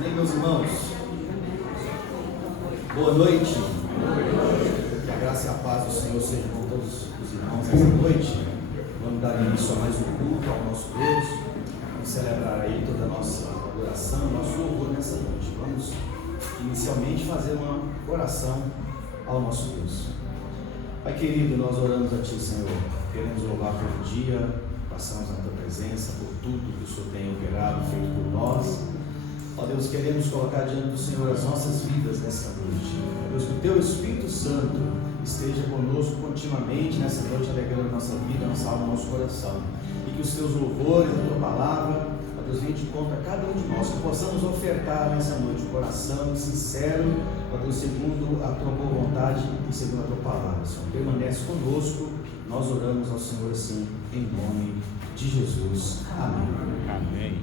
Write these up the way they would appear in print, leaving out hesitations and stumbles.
Amém, meus irmãos? Boa noite. Que a graça e a paz do Senhor sejam com todos os irmãos essa noite. Vamos dar início a mais um culto ao nosso Deus. Vamos celebrar aí toda a nossa adoração, nosso louvor nessa noite. Vamos inicialmente fazer uma oração ao nosso Deus. Pai querido, nós oramos a Ti, Senhor. Queremos louvar pelo dia, passamos na Tua presença, por tudo que o Senhor tem operado, feito por nós. Ó Deus, queremos colocar diante do Senhor as nossas vidas nessa noite. Ó Deus, que o Teu Espírito Santo esteja conosco continuamente nessa noite, alegrando a nossa vida, a nossa alma, o nosso coração. E que os Teus louvores, a Tua palavra, ó Deus, venha de conta a cada um de nós, que possamos ofertar nessa noite um coração sincero, ó Deus, segundo a Tua boa vontade e segundo a Tua palavra. Senhor, permanece conosco, nós oramos ao Senhor assim, em nome de Jesus. Amém. Amém.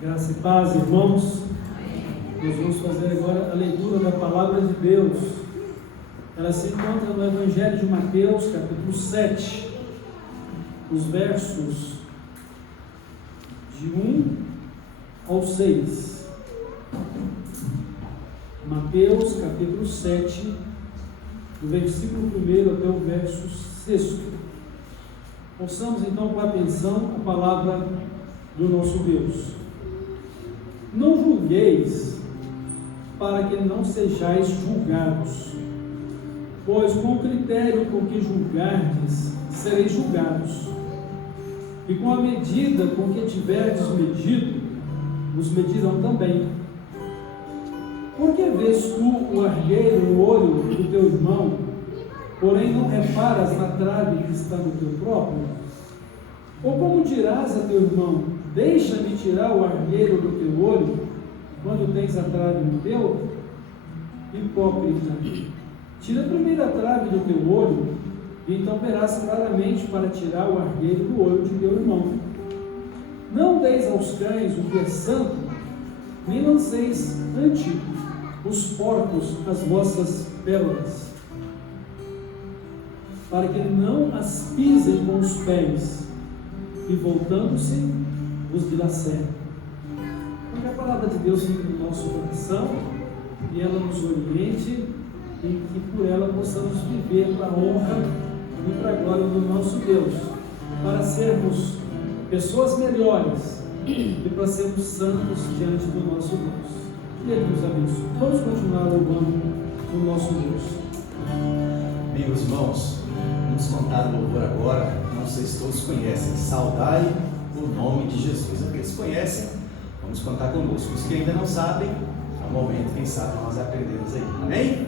Graça e paz, irmãos. Nós vamos fazer agora a leitura da palavra de Deus. Ela se encontra no Evangelho de Mateus, capítulo 7, os versos de 1 ao 6. Mateus, capítulo 7, do versículo 1 até o verso 6. Ouçamos então com atenção a palavra do nosso Deus. Não julgueis, para que não sejais julgados, pois com o critério com que julgardes, sereis julgados, e com a medida com que tiverdes medido, vos medirão também. Por que vês tu o argueiro no olho do teu irmão, porém não reparas na trave que está no teu próprio? Ou como dirás a teu irmão, deixa-me tirar o argueiro do teu olho, quando tens a trave no teu? Hipócrita, tira primeiro a trave do teu olho, e então verás claramente para tirar o argueiro do olho de teu irmão. Não deis aos cães o que é santo, nem lanceis ante os porcos as vossas pérolas, para que não as pisem com os pés, e voltando-se, vos dilacerem. Porque a palavra de Deus fica no nosso coração, e ela nos oriente, e que por ela possamos viver para a honra e para a glória do nosso Deus, para sermos pessoas melhores e para sermos santos diante do nosso Deus. Que Ele nos abençoe. Vamos continuar louvando o nosso Deus. Amigos irmãos, vamos cantar louvor agora. Não sei se todos conhecem. Saudai o nome de Jesus. Aqueles que conhecem, vamos cantar conosco. Os que ainda não sabem, é o momento, quem sabe nós aprendemos aí. Amém?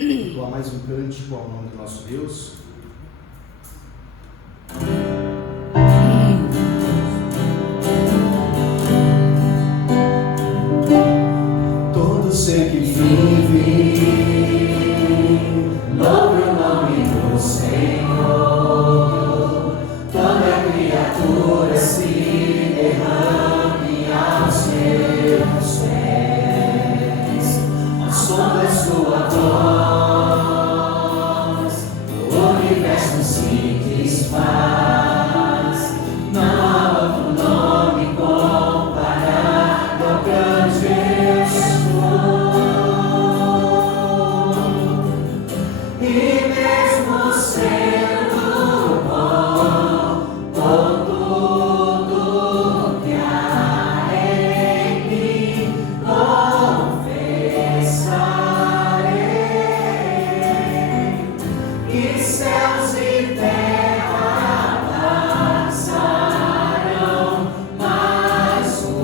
entoar mais um cântico ao nome do nosso Deus. Todo ser que vive, louve o nome do Senhor. Toda criatura se derrame aos seus pés, ao som da sua voz, o universo se desfaz. Não há outro nome comparado ao grande eu sou. E mesmo sendo bom com tudo que há em mim, confessarei que céus e terra passarão, mas o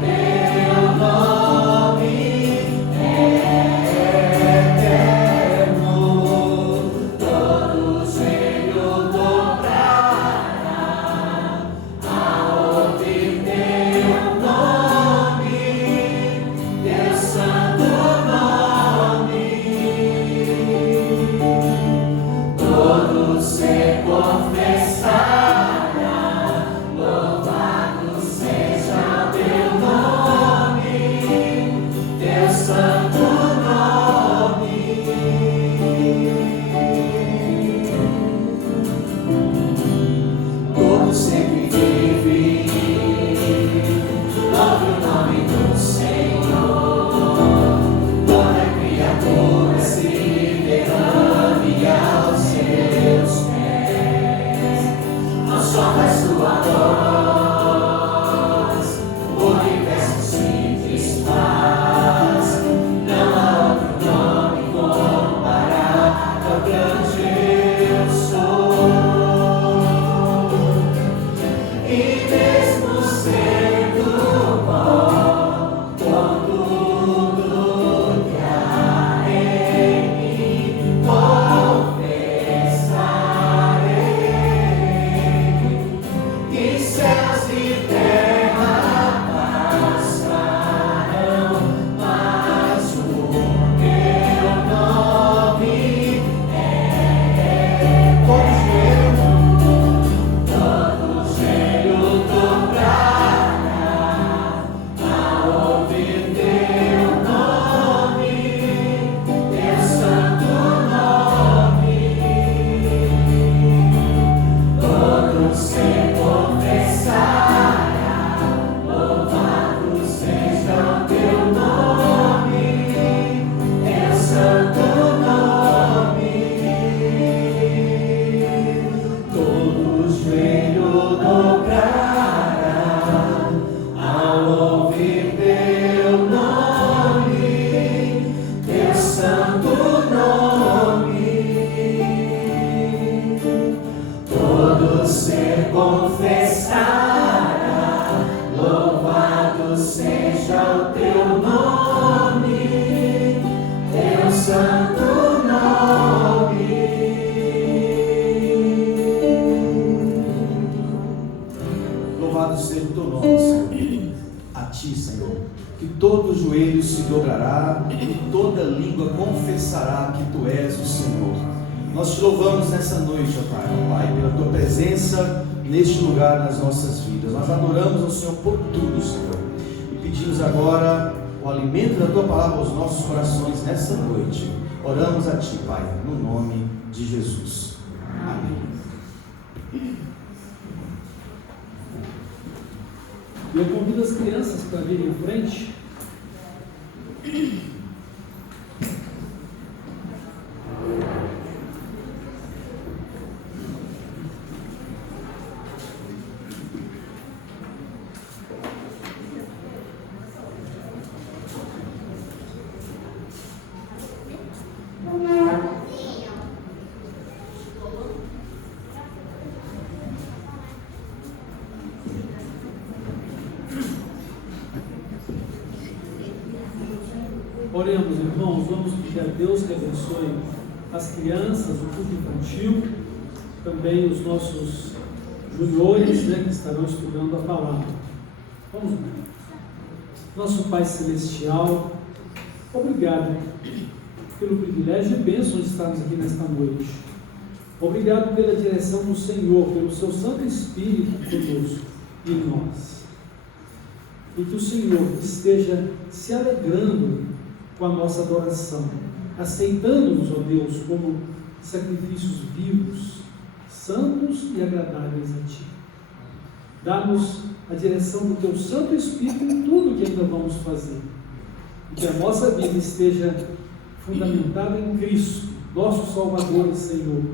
teu nome é eterno. Todo joelho dobrará ao ouvir teu nome, teu santo nome. Todo ser confessará, louvado seja o teu nome, teu santo nome. Todo ser que vive, louve o nome do Senhor. Toda criatura se derrame aos seus pés, ao som da sua voz, o universo se desfaz. Não há outro nome comparado ao grande eu sou. E mesmo sendo bom com tudo que há em mim, confessarei que céus e terra passarão, mas o teu nome é todo joelho dobrará ao ouvir teu nome, teu santo nome. Todo ser confessará, louvado seja o teu nome, teu santo nome. Todo joelho dobrará ao ouvir teu nome, teu santo nome. Todo ser confessará, louvado seja o teu nome, teu santo nome. Louvado seja o teu nome, Senhor. A ti, Senhor. Que todo joelho se dobrará e toda língua confessará que tu és o Senhor. Nós te louvamos nessa noite, ó Pai, pela tua presença neste lugar nas nossas vidas. Nós adoramos ao Senhor por tudo, Senhor. E pedimos agora o alimento da tua palavra aos nossos corações nessa noite. Oramos a ti, Pai, no nome de Jesus. Amém. Eu convido as crianças para virem em frente. Oremos, irmãos, vamos pedir a Deus que abençoe as crianças, o culto infantil, também os nossos juniores, que estarão estudando a palavra. Vamos lá. Nosso Pai Celestial, obrigado pelo privilégio e bênção de estarmos aqui nesta noite. Obrigado pela direção do Senhor, pelo seu Santo Espírito conosco e em nós. E que o Senhor esteja se alegrando com a nossa adoração, aceitando-nos, ó Deus, como sacrifícios vivos, santos e agradáveis a Ti. Dá-nos a direção do Teu Santo Espírito em tudo que ainda vamos fazer. E que a nossa vida esteja fundamentada em Cristo, nosso Salvador e Senhor.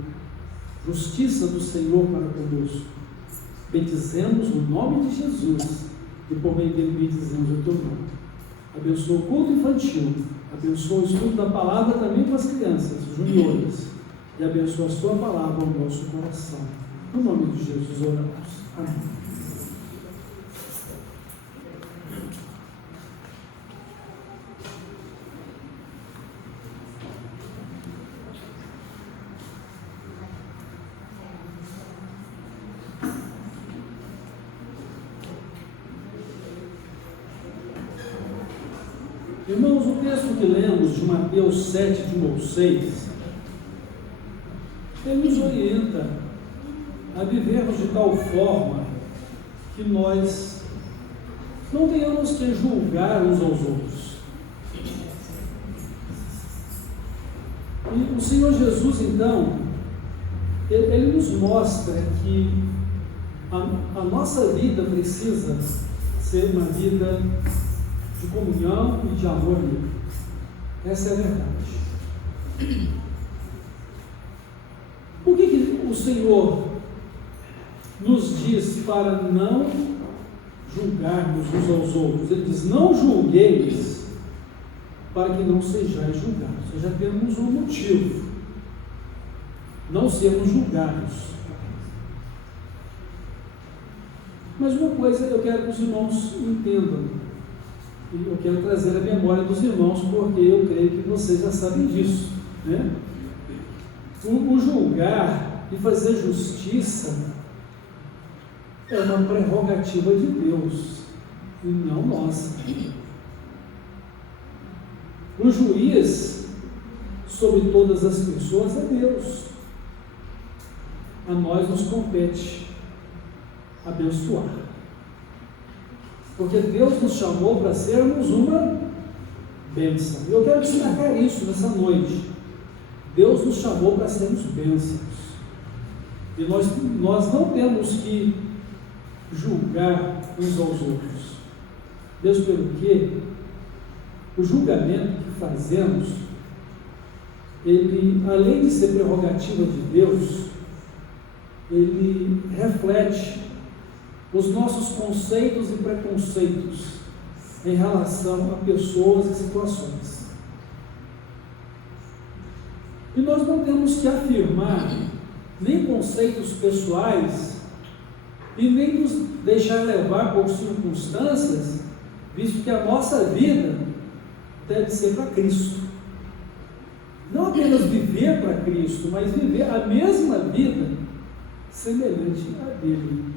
Justiça do Senhor para conosco. Bendizemos o nome de Jesus e por meio dele bendizemos o Teu nome. Abençoa o culto infantil, abençoa o estudo da palavra também com as crianças, os juniores, e abençoa a Sua palavra ao nosso coração. No nome de Jesus oramos. Amém. Irmãos, o texto que lemos de Mateus 7, de 1 ao 6, ele nos orienta a vivermos de tal forma que nós não tenhamos que julgar uns aos outros. E o Senhor Jesus, então, ele nos mostra que a nossa vida precisa ser uma vida de comunhão e de amor livre. Essa é a verdade. Por que o Senhor nos diz para não julgarmos uns aos outros? Ele diz: não julgueis para que não sejais julgados. Já temos um motivo. Não sermos julgados. Mas uma coisa eu quero que os irmãos entendam. E eu quero trazer a memória dos irmãos, porque eu creio que vocês já sabem disso, O julgar e fazer justiça é uma prerrogativa de Deus e não nossa. O juiz sobre todas as pessoas é Deus. A nós nos compete abençoar. Porque Deus nos chamou para sermos uma bênção. E eu quero destacar isso nessa noite. Deus nos chamou para sermos bênçãos. E nós não temos que julgar uns aos outros. Mesmo pelo que o julgamento que fazemos, ele, além de ser prerrogativa de Deus, ele reflete os nossos conceitos e preconceitos em relação a pessoas e situações. E nós não temos que afirmar nem conceitos pessoais e nem nos deixar levar por circunstâncias, visto que a nossa vida deve ser para Cristo. Não apenas viver para Cristo, mas viver a mesma vida semelhante à dele.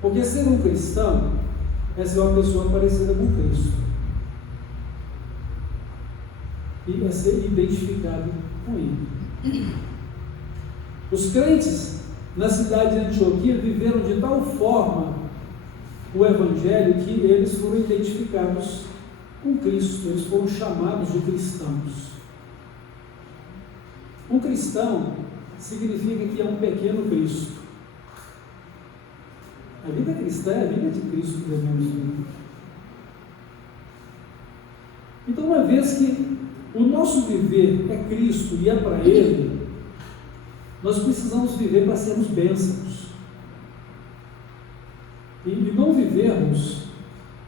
Porque ser um cristão é ser uma pessoa parecida com Cristo. E é ser identificado com Ele. Os crentes na cidade de Antioquia viveram de tal forma o Evangelho que eles foram identificados com Cristo. Eles foram chamados de cristãos. Um cristão significa que é um pequeno Cristo. A vida cristã é a vida de Cristo que devemos viver. Então, uma vez que o nosso viver é Cristo e é para Ele, nós precisamos viver para sermos bênçãos. E não vivermos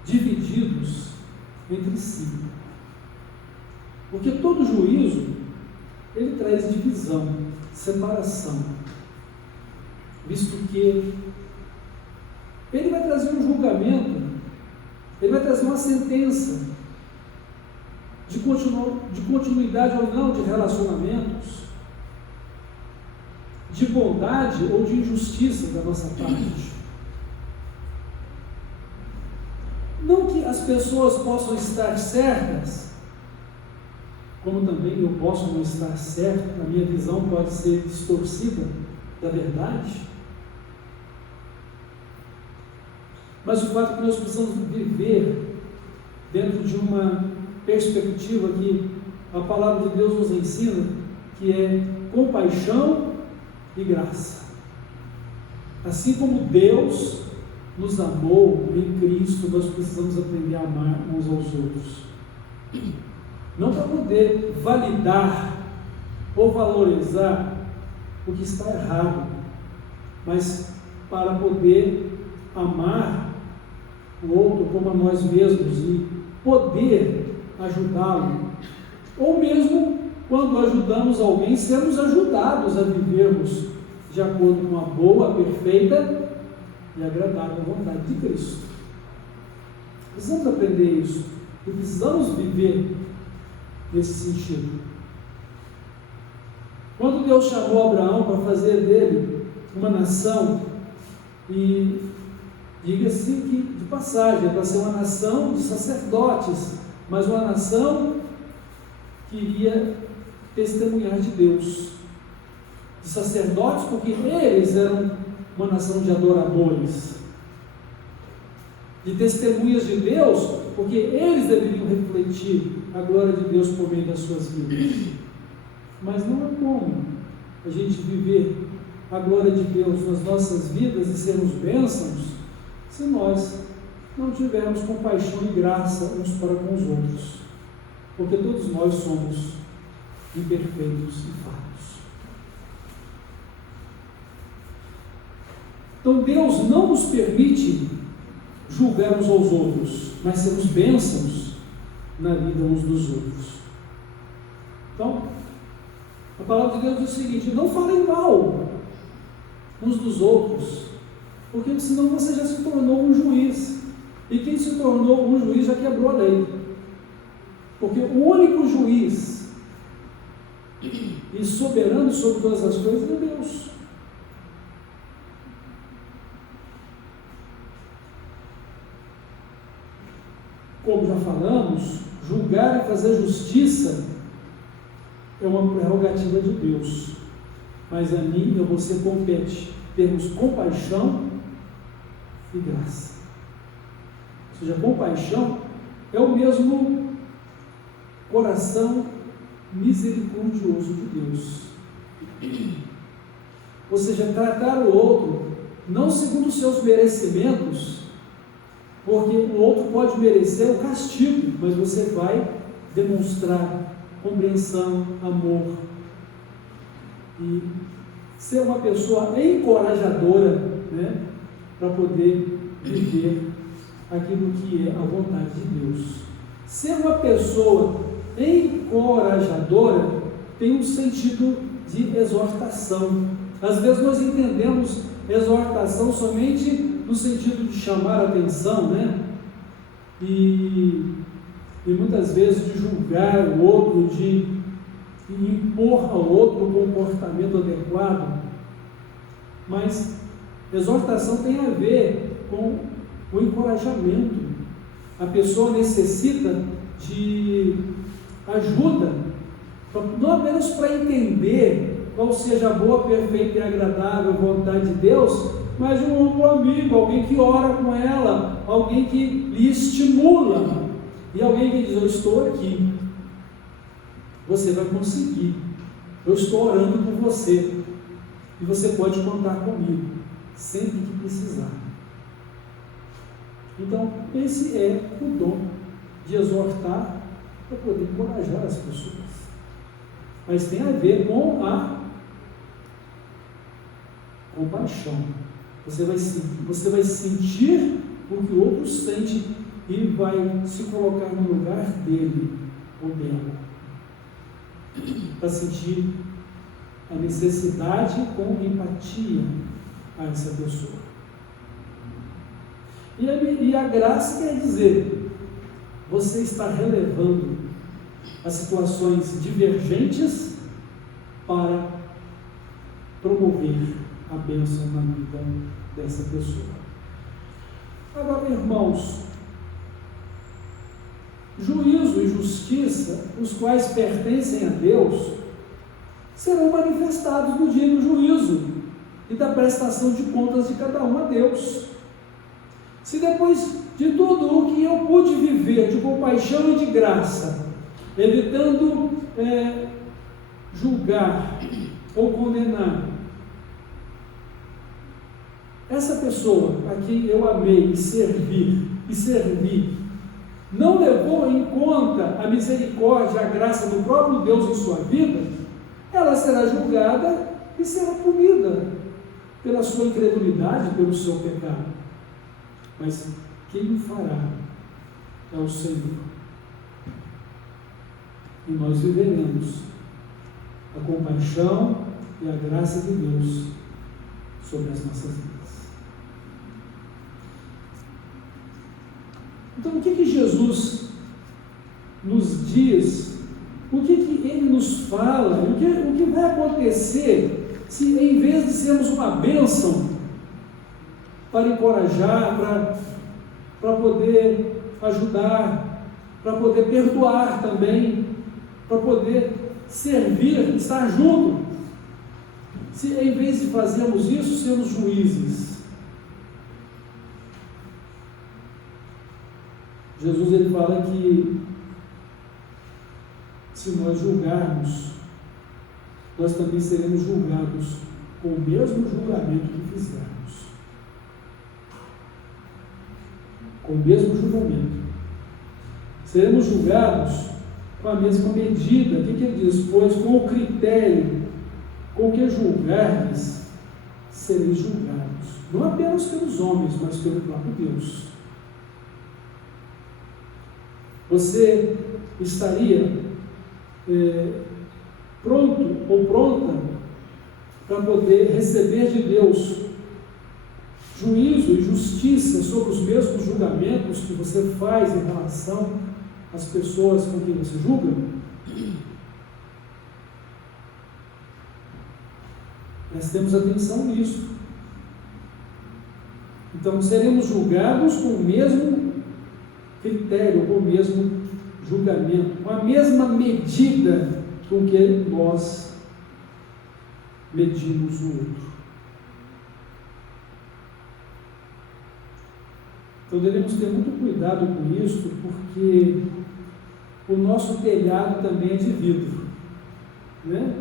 divididos entre si. Porque todo juízo, ele traz divisão, separação. Visto que ele vai trazer um julgamento, ele vai trazer uma sentença de continuidade ou não de relacionamentos, de bondade ou de injustiça da nossa parte. Não que as pessoas possam estar certas, como também eu posso não estar certo, a minha visão pode ser distorcida da verdade. Mas o fato é que nós precisamos viver dentro de uma perspectiva que a palavra de Deus nos ensina, que é compaixão e graça. Assim como Deus nos amou em Cristo, nós precisamos aprender a amar uns aos outros. Não para poder validar ou valorizar o que está errado, mas para poder amar o outro como a nós mesmos e poder ajudá-lo, ou mesmo quando ajudamos alguém, sermos ajudados a vivermos de acordo com a boa, perfeita e agradável vontade de Cristo. Precisamos aprender isso e precisamos viver nesse sentido. Quando Deus chamou Abraão para fazer dele uma nação, e diga-se que, de passagem, é para ser uma nação de sacerdotes, mas uma nação que iria testemunhar de Deus, de sacerdotes, porque eles eram uma nação de adoradores, de testemunhas de Deus, porque eles deveriam refletir a glória de Deus por meio das suas vidas. Mas não é como a gente viver a glória de Deus nas nossas vidas e sermos bênçãos se nós não tivermos compaixão e graça uns para com os outros, porque todos nós somos imperfeitos e falhos. Então Deus não nos permite julgar uns aos outros, mas sermos bênçãos na vida uns dos outros. Então, a palavra de Deus diz o seguinte: não falem mal uns dos outros, porque senão você já se tornou um juiz, e quem se tornou um juiz já quebrou a lei, porque o único juiz e soberano sobre todas as coisas é Deus. Como já falamos, julgar e fazer justiça é uma prerrogativa de Deus, mas a mim e a você compete termos compaixão e graça. Ou seja, compaixão é o mesmo coração misericordioso de Deus. Ou seja, tratar o outro não segundo os seus merecimentos, porque o outro pode merecer o castigo, mas você vai demonstrar compreensão, amor, e ser uma pessoa encorajadora, né, para poder viver aquilo que é a vontade de Deus. Ser uma pessoa encorajadora tem um sentido de exortação. Às vezes nós entendemos exortação somente no sentido de chamar a atenção, né? E muitas vezes de julgar o outro, de impor ao outro um comportamento adequado. Mas exortação tem a ver com o encorajamento. A pessoa necessita de ajuda, não apenas para entender qual seja a boa, perfeita e agradável vontade de Deus, mas de um amigo, alguém que ora com ela, alguém que lhe estimula, e alguém que diz: eu estou aqui, você vai conseguir, eu estou orando por você, e você pode contar comigo, sempre que precisar. Então, esse é o dom de exortar, para poder encorajar as pessoas. Mas tem a ver com a compaixão. Você vai sentir o que o outro sente e vai se colocar no lugar dele ou dela, para sentir a necessidade com empatia a essa pessoa. E a graça quer dizer, você está relevando as situações divergentes para promover a bênção na vida dessa pessoa. Agora, irmãos, juízo e justiça, os quais pertencem a Deus, serão manifestados no dia do juízo e da prestação de contas de cada um a Deus. Se depois de tudo o que eu pude viver de compaixão e de graça, evitando julgar ou condenar essa pessoa a quem eu amei e servi, não levou em conta a misericórdia, a graça do próprio Deus em sua vida, ela será julgada e será punida pela sua incredulidade, pelo seu pecado. Mas quem o fará é o Senhor. E nós viveremos a compaixão e a graça de Deus sobre as nossas vidas. Então, o que Jesus nos diz? O que Ele nos fala? O que vai acontecer se, em vez de sermos uma bênção para encorajar, para poder ajudar, para poder perdoar também, para poder servir, estar junto, se em vez de fazermos isso, sermos juízes? Jesus ele fala que se nós julgarmos, nós também seremos julgados com o mesmo julgamento que fizermos. Com o mesmo julgamento. Seremos julgados com a mesma medida. O que ele diz? Pois com o critério com que julgardes, sereis julgados. Não apenas pelos homens, mas pelo próprio Deus. Você estaria pronto ou pronta para poder receber de Deus juízo e justiça sobre os mesmos julgamentos que você faz em relação às pessoas com quem você julga? Prestemos atenção nisso. Então, seremos julgados com o mesmo critério, com o mesmo julgamento, com a mesma medida com que nós medimos o outro. Então devemos ter muito cuidado com isso, porque o nosso telhado também é de vidro, né?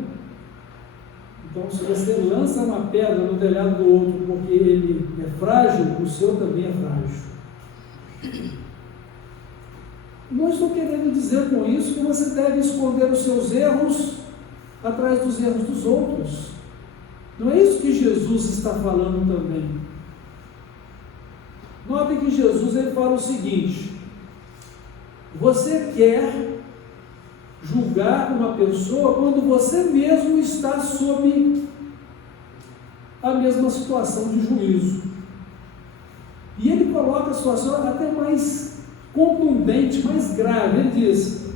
Então, se você lança uma pedra no telhado do outro porque ele é frágil, o seu também é frágil. Não estou querendo dizer com isso que você deve esconder os seus erros atrás dos erros dos outros. Não é isso que Jesus está falando também. Note que Jesus ele fala o seguinte: você quer julgar uma pessoa quando você mesmo está sob a mesma situação de juízo. E ele coloca a situação até mais contundente, mais grave. Ele diz: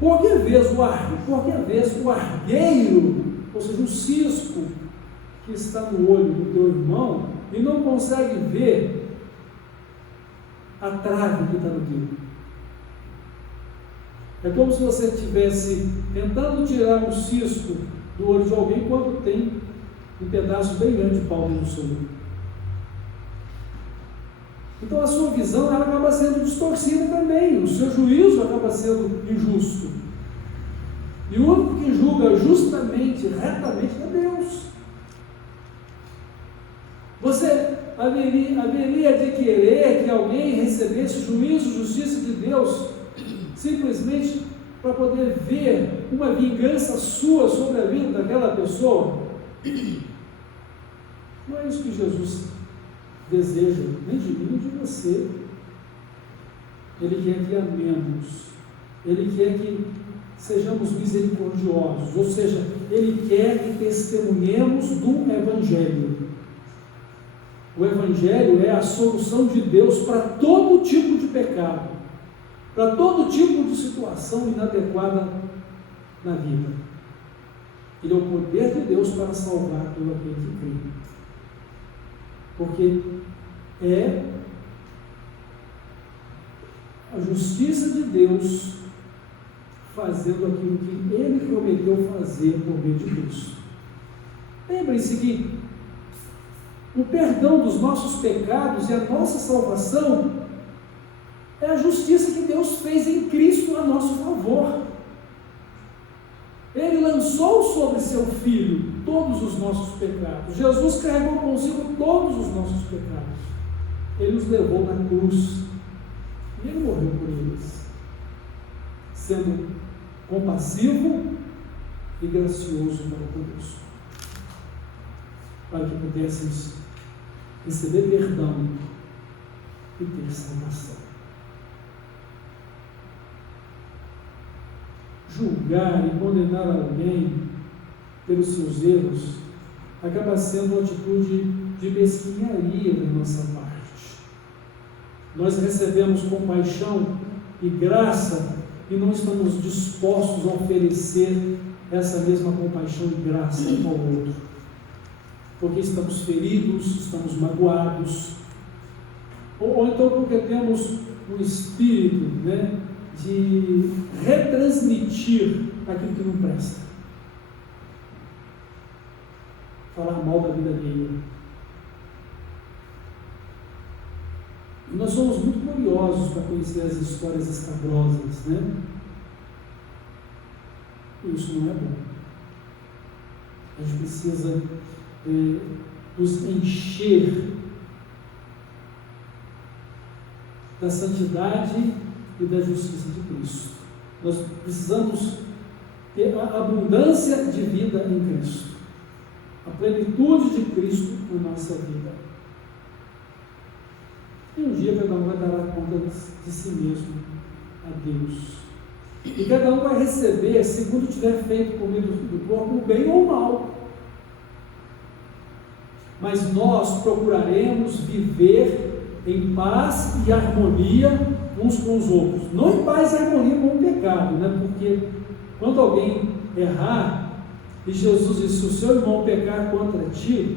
por que vez o argueiro, ou seja, o cisco que está no olho do teu irmão e não consegue ver a trave que está no teu? É como se você estivesse tentando tirar um cisco do olho de alguém quando tem um pedaço bem grande de pau no seu olho. Então a sua visão ela acaba sendo distorcida também, o seu juízo acaba sendo injusto. E o único que julga justamente, retamente, é Deus. Você haveria de querer que alguém recebesse juízo, justiça de Deus, simplesmente para poder ver uma vingança sua sobre a vida daquela pessoa? Não é isso que Jesus deseja, nem de mim, nem de você. Ele quer que amemos, Ele quer que sejamos misericordiosos, ou seja, Ele quer que testemunhemos do Evangelho. O Evangelho é a solução de Deus para todo tipo de pecado. para todo tipo de situação inadequada na vida. Ele é o poder de Deus para salvar todo aquele que crê. Porque é a justiça de Deus fazendo aquilo que Ele prometeu fazer por meio de Cristo. Lembrem-se que o perdão dos nossos pecados e a nossa salvação é a justiça que Deus fez em Cristo a nosso favor. Ele lançou sobre seu Filho todos os nossos pecados. Jesus carregou consigo todos os nossos pecados. Ele os levou na cruz. E Ele morreu por eles, sendo compassivo e gracioso para conosco, para que pudéssemos receber perdão e ter salvação. Julgar e condenar alguém pelos seus erros acaba sendo uma atitude de mesquinharia da nossa parte. Nós recebemos compaixão e graça e não estamos dispostos a oferecer essa mesma compaixão e graça ao outro, porque estamos feridos, estamos magoados, ou então porque temos um espírito, de retransmitir aquilo que não presta, falar mal da vida alheia. E nós somos muito curiosos para conhecer as histórias escabrosas, E isso não é bom. A gente precisa nos encher da santidade e da justiça de Cristo. Nós precisamos ter a abundância de vida em Cristo, a plenitude de Cristo na nossa vida. E um dia cada um vai dar conta de si mesmo a Deus. E cada um vai receber, segundo tiver feito por meio do corpo, bem ou mal. Mas nós procuraremos viver em paz e harmonia uns com os outros. Não em paz e harmonia com o pecado, Porque quando alguém errar, e Jesus disse: se o seu irmão pecar contra ti,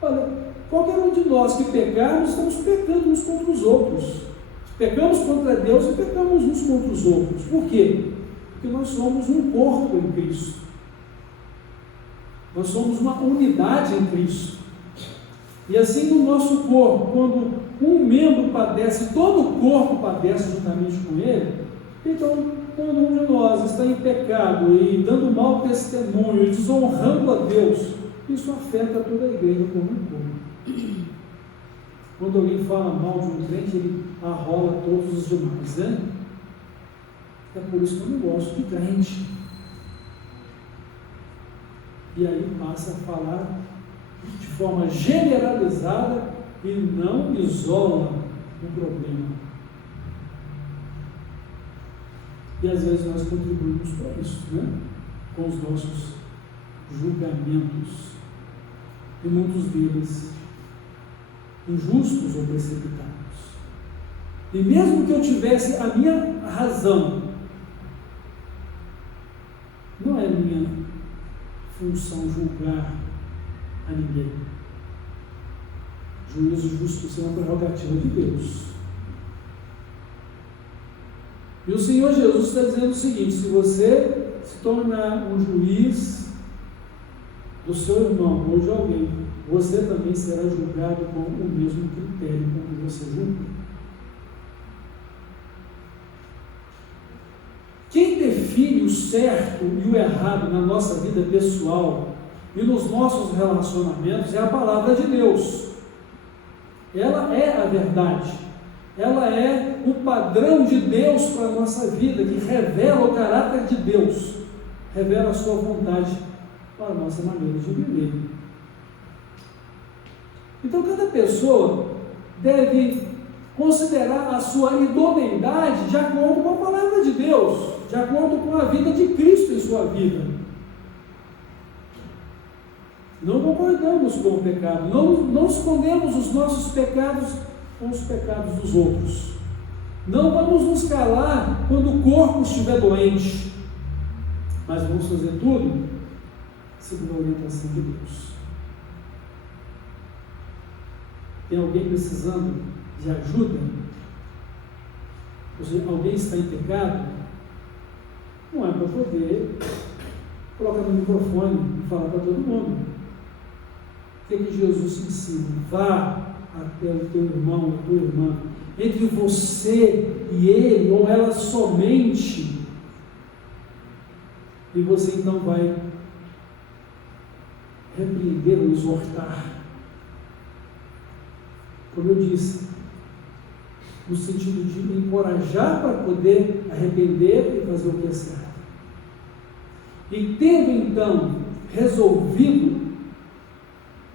olha, qualquer um de nós que pecarmos, estamos pecando uns contra os outros. Pecamos contra Deus e pecamos uns contra os outros. Por quê? Porque nós somos um corpo em Cristo. Nós somos uma unidade em Cristo. E assim no nosso corpo, quando um membro padece, todo o corpo padece juntamente com ele. Então, quando um de nós está em pecado e dando mau testemunho e desonrando a Deus, isso afeta toda a igreja como um todo. Quando alguém fala mal de um crente, ele arrola todos os demais, É por isso que eu não gosto de crente. E aí passa a falar de forma generalizada e não isola o problema. E às vezes nós contribuímos para isso, Com os nossos julgamentos. E muitos deles injustos ou precipitados. E mesmo que eu tivesse a minha razão, não é minha função julgar a ninguém. Juízo justo é uma prerrogativa de Deus. E o Senhor Jesus está dizendo o seguinte: se você se tornar um juiz do seu irmão ou de alguém, você também será julgado com o mesmo critério com que você julga. Quem define o certo e o errado na nossa vida pessoal e nos nossos relacionamentos é a palavra de Deus. Ela é a verdade. Ela é o padrão de Deus para a nossa vida, que revela o caráter de Deus, revela a sua vontade para a nossa maneira de viver. Então, cada pessoa deve considerar a sua idoneidade de acordo com a palavra de Deus, de acordo com a vida de Cristo em sua vida. Não concordamos com o pecado, não escondemos os nossos pecados com os pecados dos outros, Não vamos nos calar quando o corpo estiver doente, mas vamos fazer tudo segundo a orientação de Deus. Tem alguém precisando de ajuda? Ou seja, alguém está em pecado? Não é para poder colocar no microfone e falar para todo mundo. O que Jesus ensina? Vá até o teu irmão, a tua irmã, entre você e ele, ou ela somente, e você então vai repreender ou exortar. Como eu disse, no sentido de encorajar para poder arrepender e fazer o que é certo. E tendo então resolvido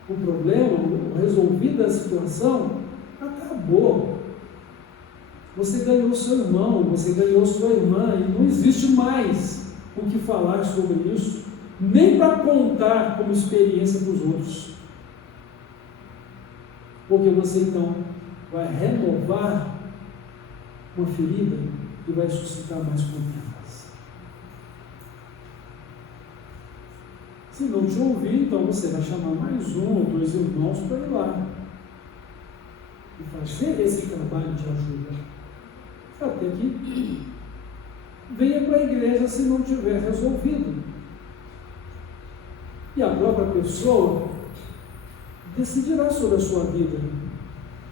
o problema, resolvida a situação, acabou. Você ganhou seu irmão, você ganhou sua irmã, e não existe mais o que falar sobre isso, nem para contar como experiência para os outros. Porque você então vai renovar uma ferida e vai suscitar mais condenas. Se não te ouvir, então você vai chamar mais um ou dois irmãos para ir lá e fazer esse trabalho de ajuda, até que venha para a igreja se não tiver resolvido. E a própria pessoa decidirá sobre a sua vida,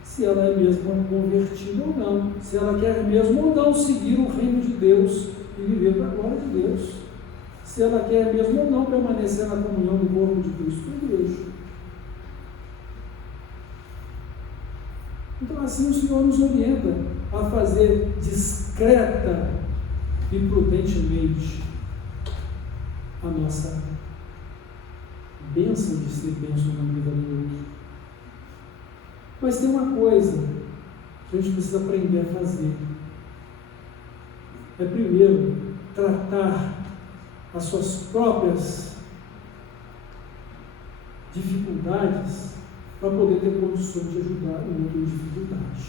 se ela é mesmo convertida ou não, se ela quer mesmo ou não seguir o reino de Deus e viver para a glória de Deus, se ela quer mesmo ou não permanecer na comunhão do corpo de Cristo e igreja. Então assim o Senhor nos orienta a fazer discreta e prudentemente a nossa bênção de ser bênção na vida do outro. Mas tem uma coisa que a gente precisa aprender a fazer. É primeiro tratar as suas próprias dificuldades para poder ter condições de ajudar o outro em dificuldade.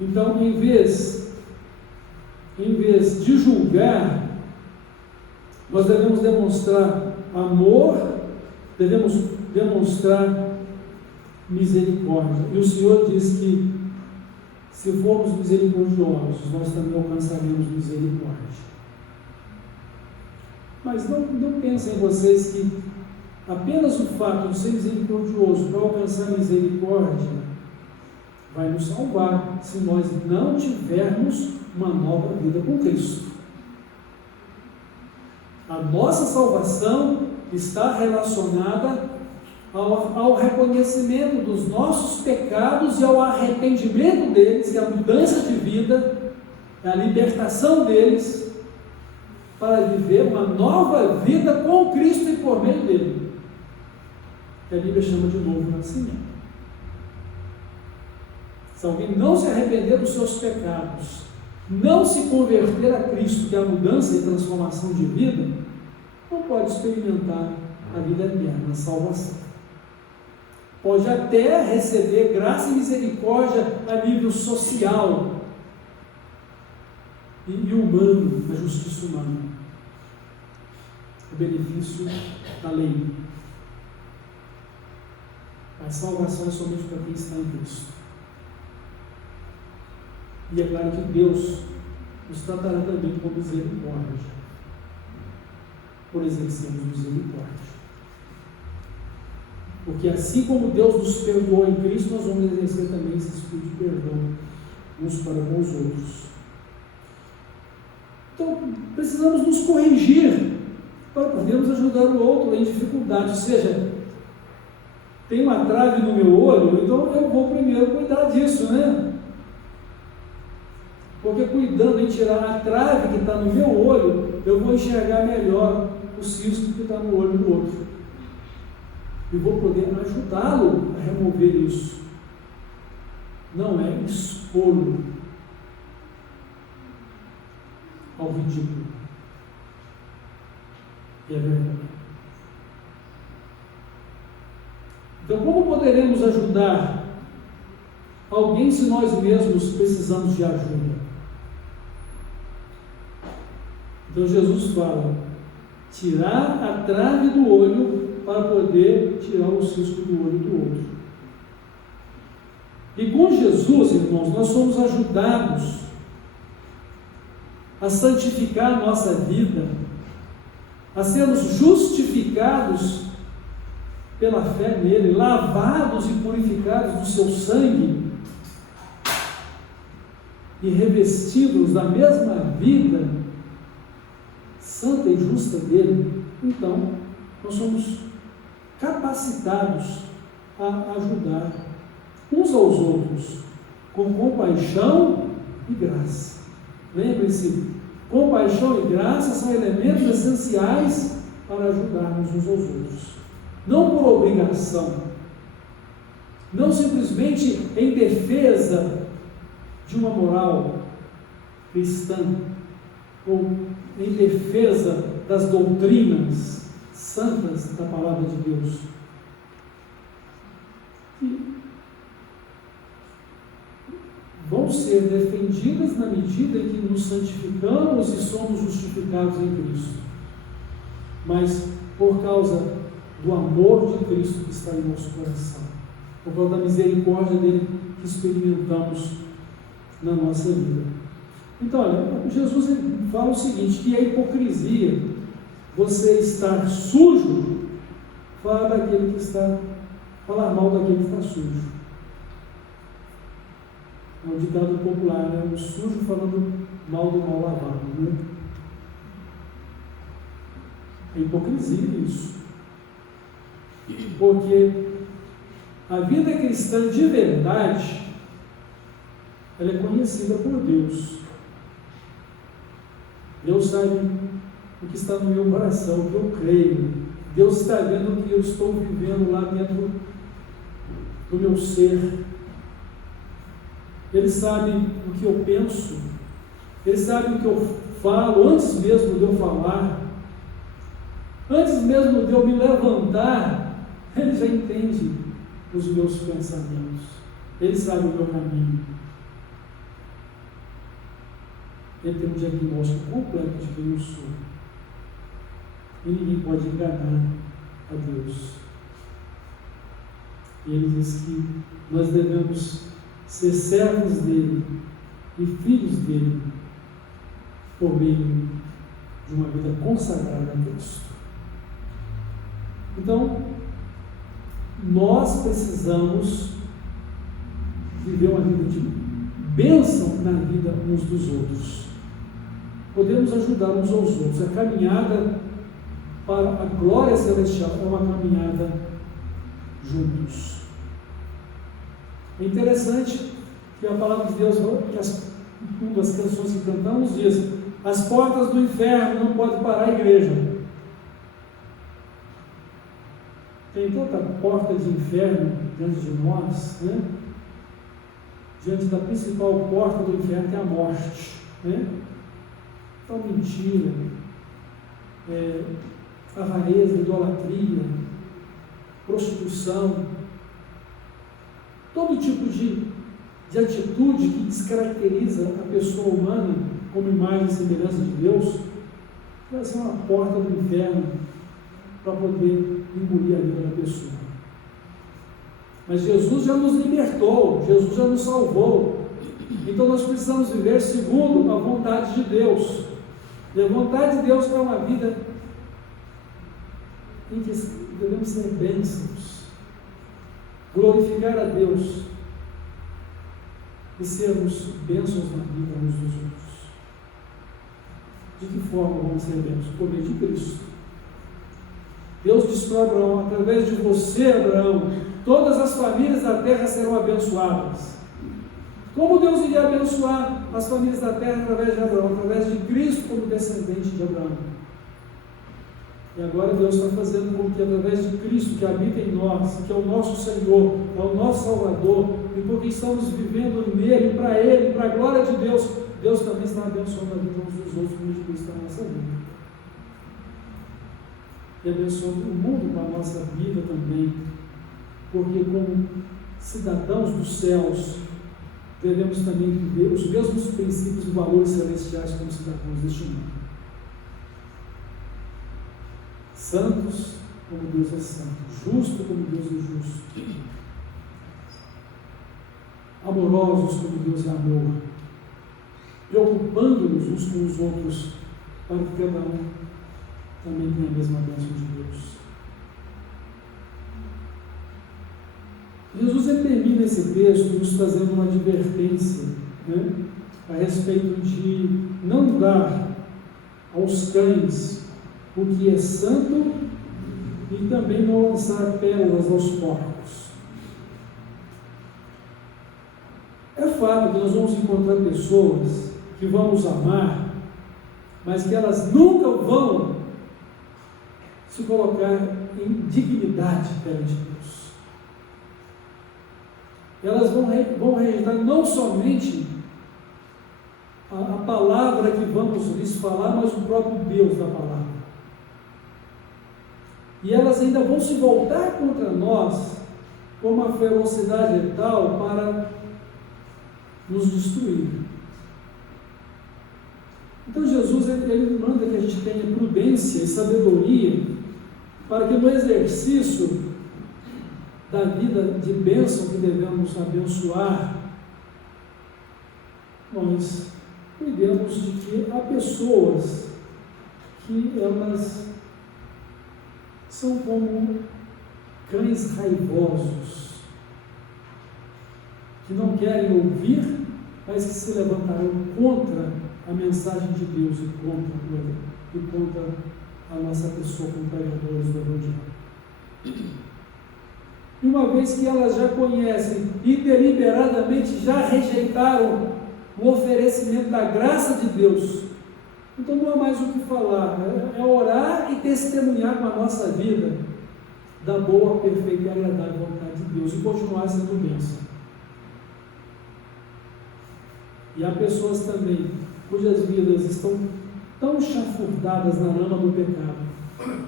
Então, em vez de julgar, nós devemos demonstrar amor, devemos demonstrar misericórdia. E o Senhor diz que se formos misericordiosos, nós também alcançaremos misericórdia. Mas não pensem vocês que apenas o fato de ser misericordioso para alcançar misericórdia vai nos salvar, se nós não tivermos uma nova vida com Cristo. A nossa salvação está relacionada ao reconhecimento dos nossos pecados e ao arrependimento deles, e a mudança de vida, a libertação deles, para viver uma nova vida com Cristo e por meio dele, que a Bíblia chama de novo nascimento. Se alguém não se arrepender dos seus pecados, não se converter a Cristo, que é a mudança e transformação de vida, não pode experimentar a vida eterna, a salvação. Pode até receber graça e misericórdia a nível social e humano, a justiça humana, o benefício da lei. A salvação é somente para quem está em Cristo. E é claro que Deus nos tratará também com misericórdia, por exercermos misericórdia. Porque assim como Deus nos perdoou em Cristo, nós vamos exercer também esse espírito de perdão uns para com os outros. Então, precisamos nos corrigir para podermos ajudar o outro em dificuldade. Ou seja, tem uma trave no meu olho, então eu vou primeiro cuidar disso, né? Porque cuidando em tirar a trave que está no meu olho, eu vou enxergar melhor o cisco que está no olho do outro. E vou poder ajudá-lo a remover isso. Não é expor-lo ao ridículo. E é verdade. Então, como poderemos ajudar alguém se nós mesmos precisamos de ajuda. Então Jesus fala, tirar a trave do olho para poder tirar o cisco do olho do outro. E com Jesus, irmãos, nós somos ajudados a santificar a nossa vida, a sermos justificados pela fé nele, lavados e purificados do seu sangue e revestidos da mesma vida santa e justa dele. Então, nós somos capacitados a ajudar uns aos outros com compaixão e graça. Lembre-se, compaixão e graça são elementos essenciais para ajudarmos uns aos outros. Não por obrigação, não simplesmente em defesa de uma moral cristã, ou em defesa das doutrinas santas da palavra de Deus. E vão ser defendidas na medida em que nos santificamos e somos justificados em Cristo. Mas por causa do amor de Cristo que está em nosso coração, por causa da misericórdia dele que experimentamos na nossa vida. Então, olha, Jesus fala o seguinte, que a hipocrisia, você estar sujo, falar mal daquele que está sujo. É um ditado popular, né? O sujo falando mal do mal lavado, né? É hipocrisia isso. Porque a vida cristã de verdade, ela é conhecida por Deus. Deus sabe o que está no meu coração, o que eu creio. Deus está vendo o que eu estou vivendo lá dentro do meu ser. Ele sabe o que eu penso. Ele sabe o que eu falo antes mesmo de eu falar. Antes mesmo de eu me levantar, Ele já entende os meus pensamentos. Ele sabe o meu caminho. Ele tem um diagnóstico completo de quem eu sou. E ninguém pode enganar a Deus. E Ele diz que nós devemos ser servos dEle e filhos dEle por meio de uma vida consagrada a Cristo. Então, nós precisamos viver uma vida de bênção na vida uns dos outros. Podemos ajudar uns aos outros. A caminhada para a glória celestial é uma caminhada juntos. É interessante que a palavra de Deus, uma das canções que cantamos diz: as portas do inferno não podem parar a igreja. Tem tanta porta de inferno diante de nós, né? Diante da principal porta do inferno, que é a morte, né? Então, mentira, avareza, idolatria, prostituição, todo tipo de atitude que descaracteriza a pessoa humana como imagem e semelhança de Deus, vai ser uma porta do inferno para poder engolir a vida da pessoa. Mas Jesus já nos libertou, Jesus já nos salvou. Então nós precisamos viver segundo a vontade de Deus. E a vontade de Deus é uma vida em que devemos ser bênçãos, glorificar a Deus e sermos bênçãos na vida uns dos outros. De que forma vamos ser bênçãos? Por meio de Cristo. Deus disse para Abraão: através de você, Abraão, todas as famílias da terra serão abençoadas. Como Deus iria abençoar as famílias da terra através de Abraão? Através de Cristo como descendente de Abraão. E agora Deus está fazendo com que, através de Cristo, que habita em nós, que é o nosso Senhor, é o nosso Salvador, e porque estamos vivendo nele, para Ele, para a glória de Deus, Deus também está abençoando a vida uns dos outros, como Jesus está na nossa vida. E abençoando o mundo com a nossa vida também, porque como cidadãos dos céus, devemos também viver os mesmos princípios e valores celestiais como cidadãos deste mundo. Santos como Deus é santo, justo como Deus é justo, amorosos como Deus é amor, preocupando-nos uns com os outros, para que cada um também tenha a mesma bênção de Deus. Jesus termina esse texto nos trazendo uma advertência, né, a respeito de não dar aos cães o que é santo e também não lançar pérolas aos porcos. É fato que nós vamos encontrar pessoas que vamos amar, mas que elas nunca vão se colocar em dignidade perante Deus. Elas vão rejeitar não somente a palavra que vamos lhes falar, mas o próprio Deus da palavra. E elas ainda vão se voltar contra nós com uma ferocidade tal para nos destruir. Então Jesus ele manda que a gente tenha prudência e sabedoria para que no exercício da vida de bênção que devemos abençoar, nós cuidemos de que há pessoas que elas são como cães raivosos, que não querem ouvir, mas que se levantarão contra a mensagem de Deus e contra a nossa pessoa como pregadores do Evangelho. E uma vez que elas já conhecem e deliberadamente já rejeitaram o oferecimento da graça de Deus, então não há mais o que falar, é orar e testemunhar com a nossa vida da boa, perfeita e agradável vontade de Deus e continuar sendo bênção. E há pessoas também cujas vidas estão tão chafurdadas na lama do pecado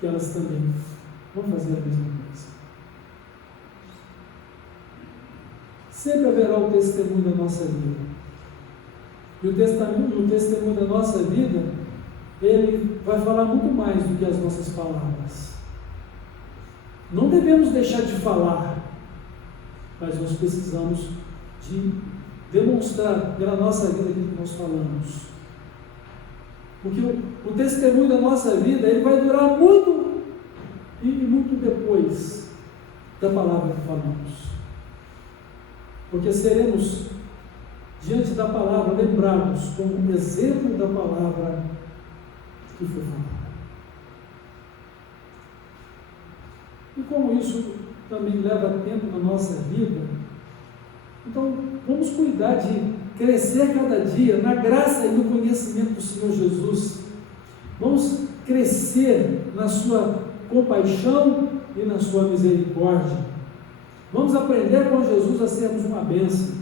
que elas também vão fazer a mesma coisa. Sempre haverá o testemunho da nossa vida. E o testemunho da nossa vida, ele vai falar muito mais do que as nossas palavras. Não devemos deixar de falar, mas nós precisamos de demonstrar pela nossa vida aquilo que nós falamos. Porque o testemunho da nossa vida, ele vai durar muito e muito depois da palavra que falamos. Porque seremos, diante da palavra, lembrados como um exemplo da palavra que foi falada. E como isso também leva tempo na nossa vida, então vamos cuidar de crescer cada dia na graça e no conhecimento do Senhor Jesus. Vamos crescer na sua compaixão e na sua misericórdia. Vamos aprender com Jesus a sermos uma bênção.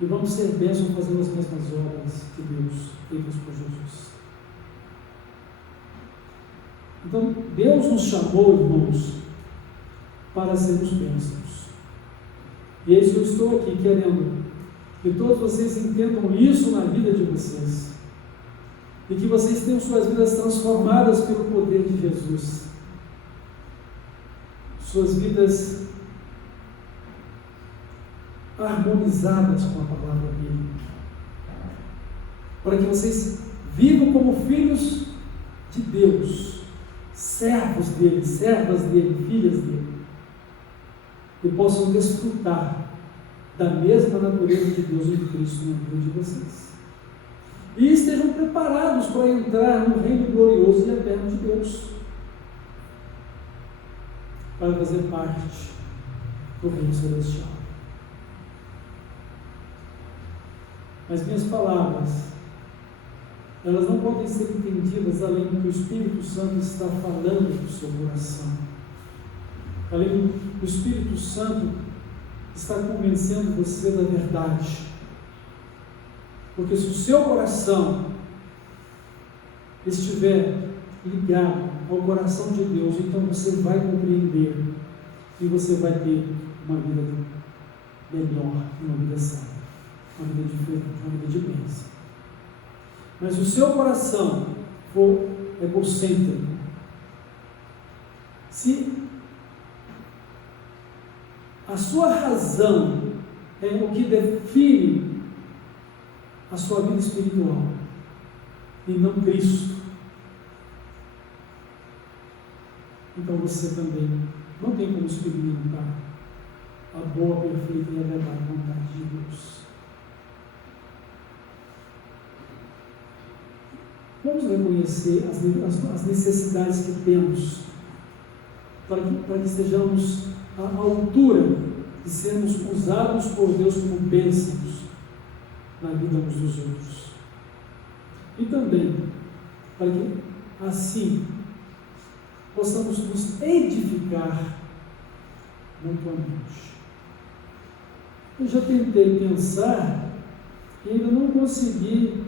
E vamos ser bênção fazendo as mesmas obras que Deus fez por Jesus. Então, Deus nos chamou, irmãos, para sermos bênçãos. E é isso que eu estou aqui querendo que todos vocês entendam isso na vida de vocês. E que vocês tenham suas vidas transformadas pelo poder de Jesus. Suas vidas harmonizadas com a palavra dele. Para que vocês vivam como filhos de Deus, servos dele, servas dele, filhas dele. E possam desfrutar da mesma natureza de Deus em Cristo na vida de vocês. E estejam preparados para entrar no reino glorioso e eterno de Deus, para fazer parte do reino celestial. Mas minhas palavras, elas não podem ser entendidas além do que o Espírito Santo está falando do seu coração. Além do Espírito Santo está convencendo você da verdade. Porque se o seu coração estiver ligado ao coração de Deus, então você vai compreender e você vai ter uma vida melhor, uma vida sábia, uma vida diferente, uma vida de bênção. Mas o seu coração for egocêntrico, se a sua razão é o que define a sua vida espiritual, e não Cristo, então você também não tem como experimentar a boa, perfeita e agradável vontade de Deus. Vamos reconhecer as necessidades que temos para que estejamos à altura de sermos usados por Deus como bênçãos na vida uns dos outros. E também para que assim possamos nos edificar mutuamente. Eu já tentei pensar e ainda não consegui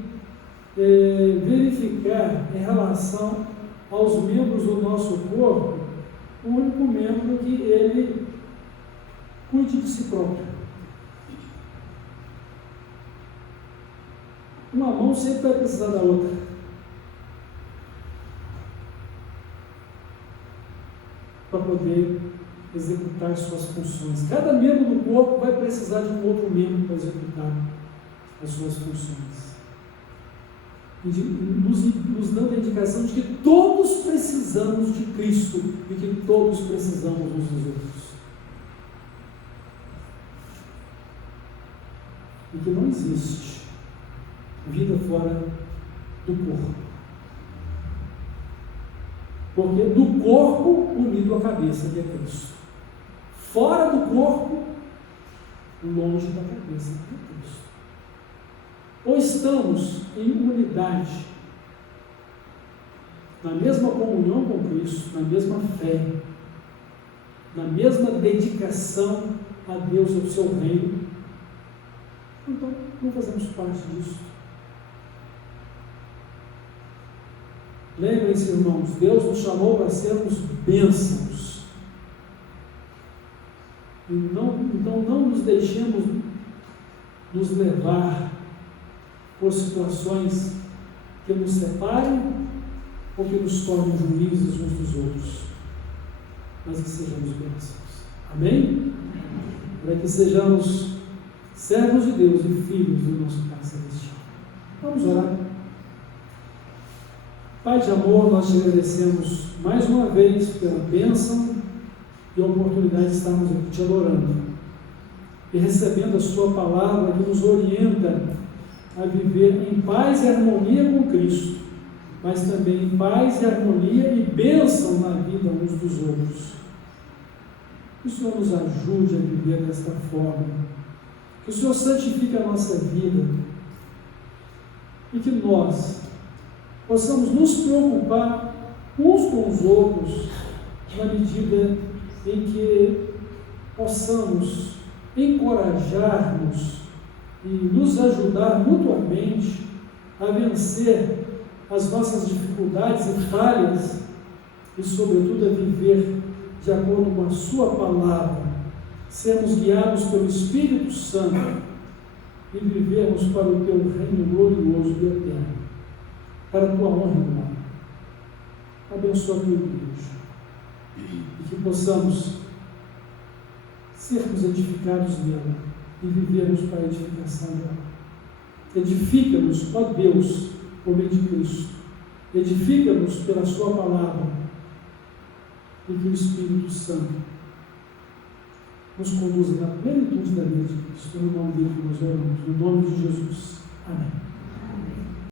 verificar em relação aos membros do nosso corpo o único membro que ele cuide de si próprio. Uma mão sempre vai precisar da outra. Para poder executar suas funções. Cada membro do corpo vai precisar de um outro membro para executar as suas funções. E nos dando a indicação de que todos precisamos de Cristo e que todos precisamos uns dos outros. E que não existe vida fora do corpo. Porque do corpo unido à cabeça, que é Cristo. Fora do corpo, longe da cabeça, que é Cristo. Ou estamos em unidade, na mesma comunhão com Cristo, na mesma fé, na mesma dedicação a Deus e ao seu reino, então não fazemos parte disso. Lembrem-se, irmãos, Deus nos chamou para sermos bênçãos. Então não nos deixemos nos levar por situações que nos separem ou que nos tornem juízes uns dos outros, mas que sejamos bênçãos. Amém? Para que sejamos servos de Deus e filhos do nosso Pai Celestial. Vamos orar. Pai de amor, nós te agradecemos mais uma vez pela bênção e a oportunidade de estarmos aqui te adorando e recebendo a sua palavra que nos orienta a viver em paz e harmonia com Cristo, mas também em paz e harmonia e bênção na vida uns dos outros. Que o Senhor nos ajude a viver desta forma, que o Senhor santifique a nossa vida e que nós possamos nos preocupar uns com os outros na medida em que possamos encorajar-nos e nos ajudar mutuamente a vencer as nossas dificuldades e falhas e, sobretudo, a viver de acordo com a sua palavra, sermos guiados pelo Espírito Santo e vivermos para o teu reino glorioso e eterno, para a tua honra e glória. Abençoa a tua igreja e que possamos sermos edificados nela e vivermos para a edificação dela. Edifica-nos, ó Deus, por meio de Cristo. Edifica-nos pela sua palavra e que o Espírito Santo nos conduza na plenitude da vida de Cristo. No nome dele que nós oramos, no nome de Jesus. Amém.